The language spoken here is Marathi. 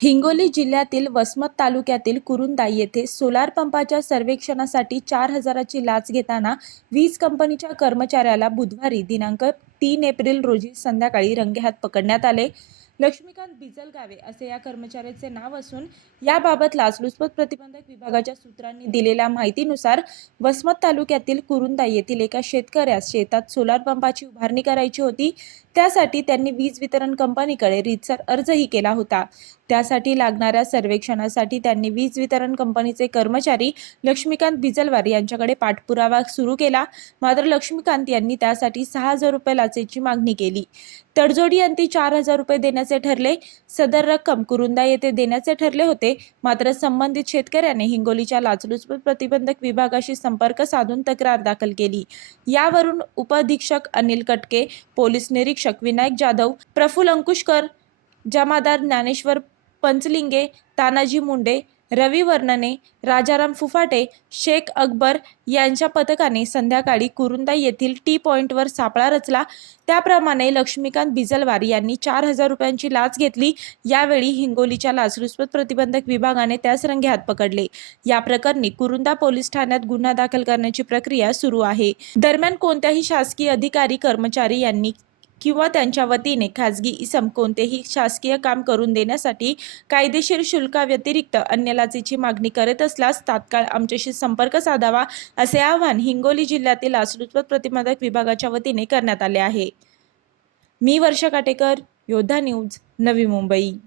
हिंगोली जिल्ह्यातील वसमत तालुक्यातील कुरुंदा येथे सोलार पंपाच्या सर्वेक्षणासाठी चार हजाराची लाच घेताना वीज कंपनीच्या कर्मचाऱ्याला बुधवारी दिनांक तीन एप्रिल रोजी संध्याकाळी रंगेहात पकडण्यात आले. लक्ष्मीकांत बिजलगावे असे या कर्मचाऱ्याचे नाव असून याबाबत लाचलुचपत प्रतिबंधक विभागाच्या सूत्रांनी दिलेल्या माहितीनुसार वसमत तालुक्यातील कुरुंदा येथील एका शेतकऱ्यास शेतात सोलार पंपाची उभारणी करायची होती. त्यासाठी त्यांनी वीज वितरण कंपनीकडे रितसर अर्जही केला होता. त्यासाठी लागणाऱ्या सर्वेक्षणासाठी त्यांनी वीज वितरण कंपनीचे कर्मचारी लक्ष्मीकांत बिजलवार यांच्याकडे पाठपुरावा सुरू केला. मात्र लक्ष्मीकांत यांनी त्यासाठी सहा हजार रुपये लाचेची मागणी केली. तडजोडी अंती चार हजार रुपये देण्याचे ठरले. सदर रक्कम कुरुंदा येथे देण्याचे ठरले होते. मात्र संबंधित शेतकऱ्याने हिंगोलीच्या लाचलुचपत प्रतिबंधक विभागाशी संपर्क साधून तक्रार दाखल केली. यावरून उपअधीक्षक अनिल कटके पोलीस निरीक्षक विनायक जाधव प्रफुल अंकुशकर जमादार ज्ञानेश्वर पंचलिंगे तानाजी मुंडे रविवर्णने राजाराम फुफाटे शेख अकबर यांच्या पथकाने संध्याकाळी कुरुंदा येथील टी पॉईंटवर सापळा रचला. त्याप्रमाणे लक्ष्मीकांत बिजलवार यांनी चार हजार रुपयांची लाच घेतली. यावेळी हिंगोलीच्या लाचलुचपत प्रतिबंधक विभागाने त्यास रंगे हात पकडले. या प्रकरणी कुरुंदा पोलीस ठाण्यात गुन्हा दाखल करण्याची प्रक्रिया सुरू आहे. दरम्यान कोणत्याही शासकीय अधिकारी कर्मचारी यांनी किंवा त्यांच्या वतीने खाजगी इसम कोणतेही शासकीय काम करून देण्यासाठी कायदेशीर शुल्काव्यतिरिक्त अन्य लाचेची मागणी करत असल्यास तात्काळ आमच्याशी संपर्क साधावा असे आवाहन हिंगोली जिल्ह्यातील लाचलुचपत प्रतिबंधक विभागाच्या वतीने करण्यात आले आहे. मी वर्षा काटेकर योद्धा न्यूज नवी मुंबई.